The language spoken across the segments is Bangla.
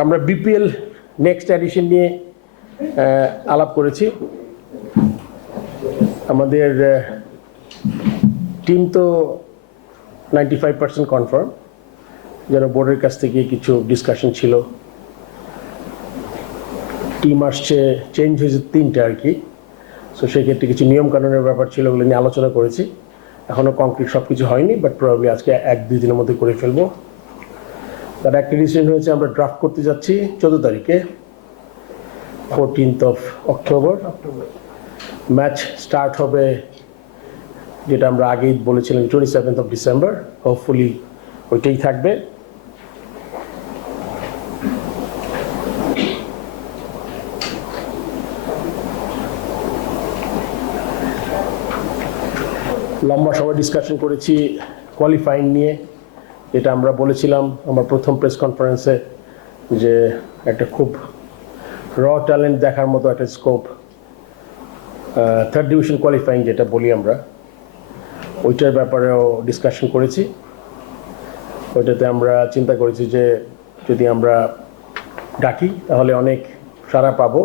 আমরা বিপিএল নেক্সট এডিশন নিয়ে আলাপ করেছি। আমাদের টিম তো নাইনটি ফাইভ পার্সেন্ট কনফার্ম যেন বোর্ডের কাছ থেকে কিছু ডিসকাশন ছিল। টিম আসছে চেঞ্জ হয়েছে তিনটে আর কি। সো সেক্ষেত্রে কিছু নিয়মকানুনের ব্যাপার ছিল ওগুলো নিয়ে আলোচনা করেছি। এখনও কংক্রিট সব কিছু হয়নি বাট প্রবাবলি আজকে এক দুই দিনের মধ্যে করে ফেলব। তার একটা ডিসিশন হয়েছে আমরা ড্রাফট করতে যাচ্ছি চোদ্দ তারিখে fourteenth of October match start হবে যেটা আমরা আগেই বলেছিলাম twenty seventh of December hopefully ওইটাই থাকবে। লম্বা সময় ডিসকাশন করেছি কোয়ালিফাইং নিয়ে। যেটা আমরা বলেছিলাম আমার প্রথম প্রেস কনফারেন্সে যে একটা খুব র ট্যালেন্ট দেখার মতো একটা স্কোপ থার্ড ডিভিশন কোয়ালিফাইং যেটা বলি আমরা, ওইটার ব্যাপারেও ডিসকাশন করেছি। ওইটাতে আমরা চিন্তা করেছি যে যদি আমরা ডাকি, তাহলে অনেক সারা পাবো।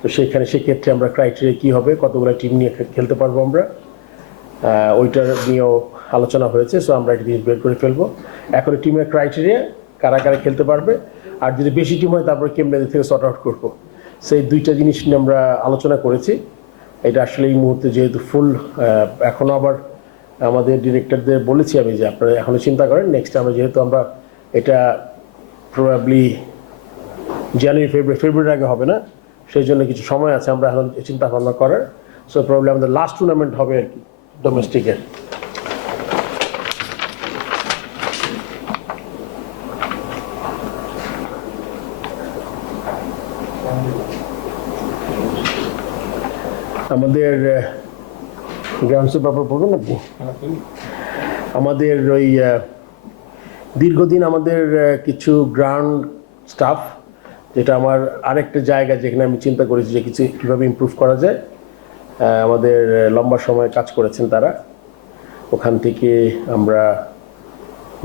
তো সেখানে সেক্ষেত্রে আমরা ক্রাইটেরিয়া কী হবে, কতগুলো টিম নিয়ে খেলতে পারব আমরা। ওইটার নিয়েও আলোচনা হয়েছে সো আমরা এটা বের করে ফেলব। এখন টিমের ক্রাইটেরিয়া কারা কারা খেলতে পারবে, আর যদি বেশি টিম হয়, তারপরে কেমনে থেকে সর্ট আউট করব। সেই দুইটা জিনিস নিয়ে আমরা আলোচনা করেছি। এটা আসলে এই মুহূর্তে যেহেতু ফুল এখনও আবার আমাদের ডিরেক্টরদের বলেছি আমি যে আপনারা এখনও চিন্তা করেন নেক্সট আমরা যেহেতু আমরা এটা প্রবাবলি জানুয়ারি ফেব্রুয়ারি ফেব্রুয়ারির আগে হবে না, সেই জন্য কিছু সময় আছে, আমরা এখন চিন্তা ভাবনা করার। সো প্রবলেম আমাদের লাস্ট টুর্নামেন্ট হবে আর কি। ডোমেস্টিকের আমাদের গ্রাউন্ডসের ব্যাপার পড়বেন নাকি? আমাদের ওই দীর্ঘদিন আমাদের কিছু গ্রাউন্ড স্টাফ, যেটা আমার আরেকটা জায়গা যেখানে আমি চিন্তা করেছি যে কিছু কীভাবে ইমপ্রুভ করা যায় আমাদের লম্বা সময় কাজ করেছেন তারা। ওখান থেকে আমরা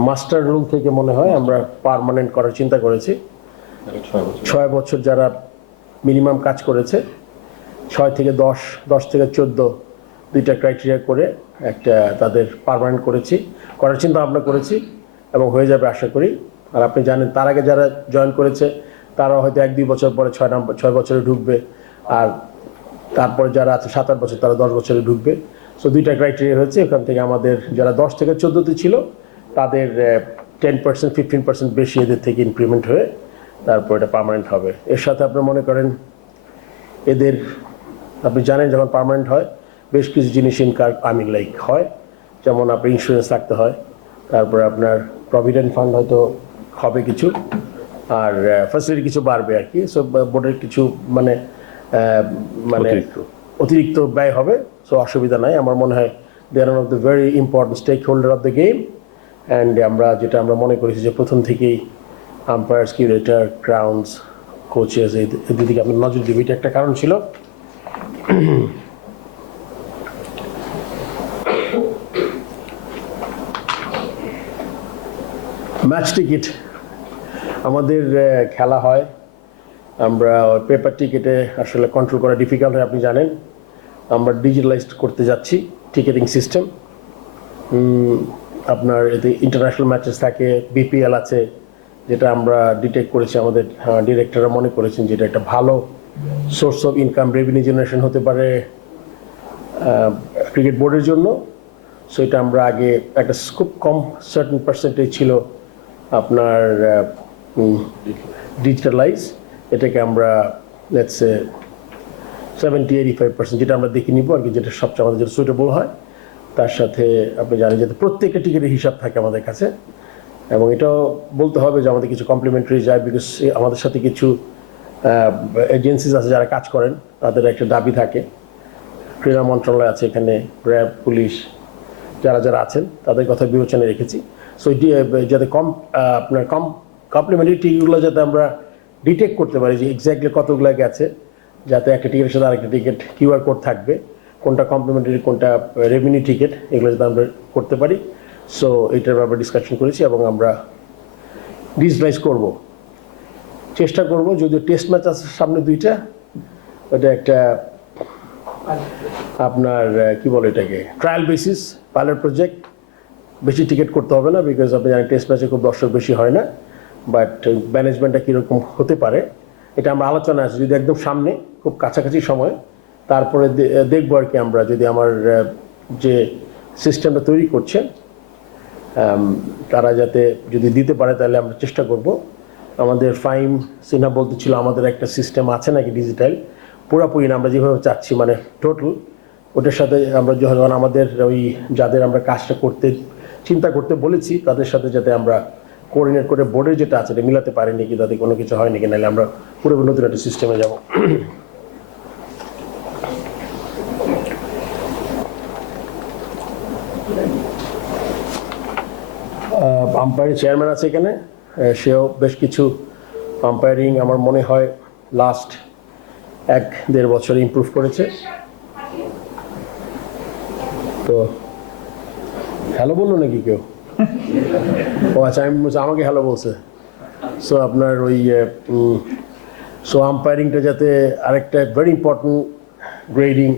মাস্টার রুল থেকে মনে হয় আমরা পারমানেন্ট করার চিন্তা করেছি। ছয় বছর যারা মিনিমাম কাজ করেছে, ছয় থেকে দশ দশ থেকে চোদ্দ দুইটা ক্রাইটেরিয়া করে একটা তাদের পারমানেন্ট করেছি। করার চিন্তা ভাবনা করেছি এবং হয়ে যাবে আশা করি। আর আপনি জানেন, তার আগে যারা জয়েন করেছে, তারা হয়তো এক দুই বছর পরে ছয় নম্বর ছয় বছরে ঢুকবে। আর তারপরে যারা আছে, সাত আট বছর, তারা দশ বছরে ঢুকবে। সো দুইটা ক্রাইটেরিয়া হয়েছে। ওখান থেকে আমাদের যারা দশ থেকে চোদ্দোতে ছিল, তাদের টেন পার্সেন্ট ফিফটিন পার্সেন্ট বেশি এদের থেকে ইনক্রিমেন্ট হয়ে তারপর এটা পার্মানেন্ট হবে। এর সাথে আপনি মনে করেন, এদের, আপনি জানেন যখন পার্মানেন্ট হয়, বেশ কিছু জিনিস ইনকার আই মিন লাইক হয়। যেমন আপনার ইন্স্যুরেন্স রাখতে হয়, তারপরে আপনার প্রভিডেন্ট ফান্ড হয়তো হবে কিছু, আর ফ্যাসিলিটি কিছু বাড়বে আর কি। সো বোর্ডের কিছু মানে মানে অতিরিক্ত। ব্যয় হবে সো অসুবিধা নাই। আমার মনে হয় they are of the very important stakeholder of the game and আমরা যেটা আমরা মনে করেছি যে প্রথম থেকেই আম্পায়ার্স কিউরেটার ক্রাউন্স কোচেস এদের দিকে আপনার নজর দিবে এটা একটা কারণ ছিল। ম্যাচ টিকিট আমাদের খেলা হয়। আমরা পেপার টিকিটে আসলে কন্ট্রোল করা ডিফিকাল্ট হয়, আপনি জানেন। আমরা ডিজিটালাইজড করতে যাচ্ছি টিকিটিং সিস্টেম আপনার এতে ইন্টারন্যাশনাল ম্যাচেস থাকে বিপিএল আছে, যেটা আমরা ডিটেক্ট করেছি, আমাদের ডিরেক্টররা মনে করেছেন যেটা একটা ভালো source of income revenue generation হতে পারে ক্রিকেট বোর্ডের জন্য। সো এটা আমরা আগে একটা খুব কম সার্টেন পার্সেন্টেজ ছিল আপনার ডিজিটালাইজ এটাকে আমরা let's seventy eighty five percent যেটা আমরা দেখে নিব আর কি, যেটা সবচেয়ে আমাদের যেটা সুইটেবল হয়, তার সাথে আপনি জানেন যে প্রত্যেকটা টিকিটের হিসাব থাকে আমাদের কাছে। এবং এটাও বলতে হবে যে আমাদের কিছু কমপ্লিমেন্টারি যায় বিকজ আমাদের সাথে কিছু এজেন্সিস আছে যারা কাজ করেন, তাদের একটা দাবি থাকে। ক্রীড়া মন্ত্রণালয় আছে এখানে র্যাব পুলিশ যারা যারা আছেন, তাদের কথা বিবেচনায় রেখেছি। সো যাতে কম আপনার কম কমপ্লিমেন্টারি টিকিটগুলো যাতে আমরা ডিটেক্ট করতে পারি যে এক্স্যাক্টলি কতগুলো গেছে, যাতে একটা টিকিটের সাথে আরেকটা টিকিট কিউআর কোড থাকবে, কোনটা কমপ্লিমেন্টারি কোনটা রেভিনিউ টিকিট এগুলো যাতে আমরা করতে পারি। সো এটার ব্যাপারে ডিসকাশন করেছি এবং আমরা ডিজিটালাইজ করব। চেষ্টা করব যদি টেস্ট ম্যাচ আছে সামনে দুইটা, ওটা একটা আপনার কি বলে এটাকে ট্রায়াল বেসিস পাইলট প্রজেক্ট বেশি টিকিট করতে হবে না বিকজ আপনি জানেন টেস্ট ম্যাচে খুব দর্শক বেশি হয় না। বাট ম্যানেজমেন্টটা কীরকম হতে পারে, এটা আমরা আলোচনা আছে। যদি একদম সামনে, খুব কাছাকাছি সময়, তারপরে দেখব আর কি আমরা যদি আমার যে সিস্টেমটা তৈরি করছে তারা যাতে যদি দিতে পারে তাহলে আমরা চেষ্টা করব। আমাদের ফাইম সিনহা বলতেছিল, আমাদের একটা সিস্টেম আছে নাকি ডিজিটাল? পুরোপুরি না আমরা যেভাবে চাচ্ছি মানে টোটাল, ওটার সাথে আমরা যখন আমাদের ওই যাদের আমরা কাজটা করতে, চিন্তা করতে বলেছি, তাদের সাথে যাতে আমরা কোঅর্ডিনেট করে বোর্ডের যেটা আছে, এটা মিলাতে পারেনি কি, তাতে কোনো কিছু হয় নাকি নাহলে আমরা পুরো নতুন একটা সিস্টেমে যাব। আম্পায়ারিং চেয়ারম্যান আছে এখানে সেও বেশ কিছু আম্পায়ারিং আমার মনে হয় লাস্ট এক দেড় বছর ইমপ্রুভ করেছে। তো হ্যালো বলল নাকি কেউ? ও আচ্ছা আমি আমাকে হ্যালো বলছে। সো আপনার ওই সো আম্পায়ারিংটা যাতে আরেকটা ভেরি ইম্পর্টেন্ট গ্রেডিং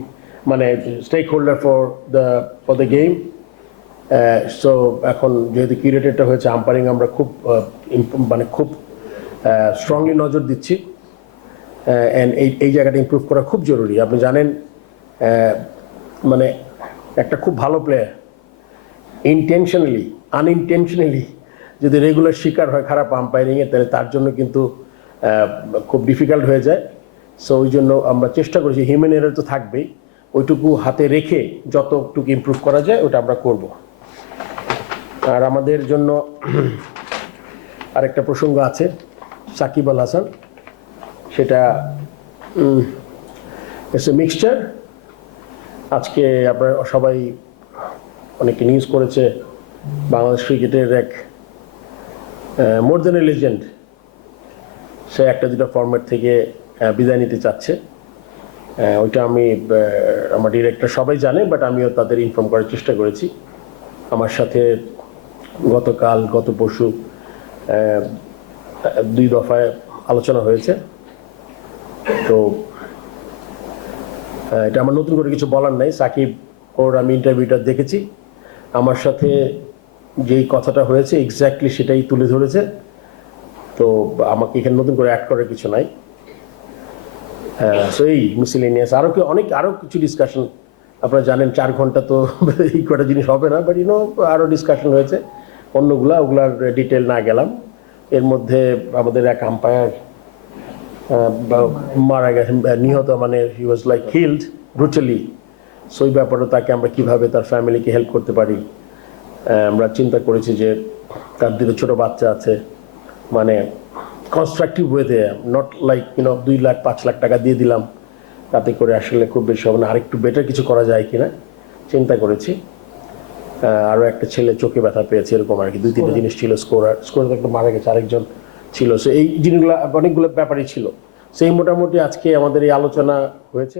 মানে stakeholder for the for the game so এখন যেহেতু কিউরেটেডটা হয়েছে আম্পায়ারিং আমরা খুব মানে খুব স্ট্রংলি নজর দিচ্ছি। অ্যান্ড এই এই জায়গাটা ইমপ্রুভ করা খুব জরুরি। আপনি জানেন মানে একটা খুব ভালো প্লেয়ার ইনটেনশনালি আনইনটেনশনালি যদি রেগুলার শিকার হয় খারাপ আম্পায়ারিংয়ে তাহলে তার জন্য কিন্তু খুব ডিফিকাল্ট হয়ে যায়। সো ওই জন্য আমরা চেষ্টা করেছি হিউম্যান এরার তো থাকবেই। ওইটুকু হাতে রেখে যতটুকু ইম্প্রুভ করা যায়, ওটা আমরা করব। আর আমাদের জন্য আরেকটা প্রসঙ্গ আছে, সাকিব আল হাসান। সেটা এস এ মিক্সচার আজকে আপনার সবাই অনেকে নিউজ করেছে বাংলাদেশ ক্রিকেটের এক মোর দেন এ লেজেন্ড সে একটা দুটো ফর্ম্যাট থেকে বিদায় নিতে চাচ্ছে। ওইটা আমি আমার ডিরেক্টর সবাই জানে বাট আমিও তাদের ইনফর্ম করার চেষ্টা করেছি। আমার সাথে গতকাল, গত পরশু দুই দফায় আলোচনা হয়েছে। তো এটা আমার নতুন করে কিছু বলার নাই। সাকিব ওর আমি ইন্টারভিউটা দেখেছি। আমার সাথে যেই কথাটা হয়েছে এক্স্যাক্টলি সেটাই তুলে ধরেছে। তো আমাকে এখানে নতুন করে অ্যাড করার কিছু নাই। সো এই মিসিলেনিয়াস আরও কি অনেক আরও কিছু ডিসকাশন আপনারা জানেন চার ঘণ্টা তো এই কটা জিনিস হবে না বাট ইউনো আরও ডিসকাশন হয়েছে। অন্যগুলা ওগুলার ডিটেল না গেলাম। এর মধ্যে আমাদের এক আম্পায়ার মারা গেছেন নিহত মানে he was like killed brutally so ওই ব্যাপারে তাকে আমরা কীভাবে তার ফ্যামিলিকে হেল্প করতে পারি? আমরা চিন্তা করেছি যে তার দিকে ছোট বাচ্চা আছে। মানে কনস্ট্রাকটিভ ওয়েতে নট লাইক ইউনো দুই লাখ পাঁচ লাখ টাকা দিয়ে দিলাম। তাতে করে আসলে খুব বেশি হবে না। আরেকটু বেটার কিছু করা যায় কিনা চিন্তা করেছি। আরও একটা ছেলে চোখে ব্যথা পেয়েছে এরকম আর কি দুই তিনটা জিনিস ছিল স্কোরার স্কোর একটা মারা গেছে আরেকজন ছিল। সো এই জিনিসগুলো অনেকগুলো ব্যাপারই ছিল। সেই মোটামুটি আজকে আমাদের এই আলোচনা হয়েছে।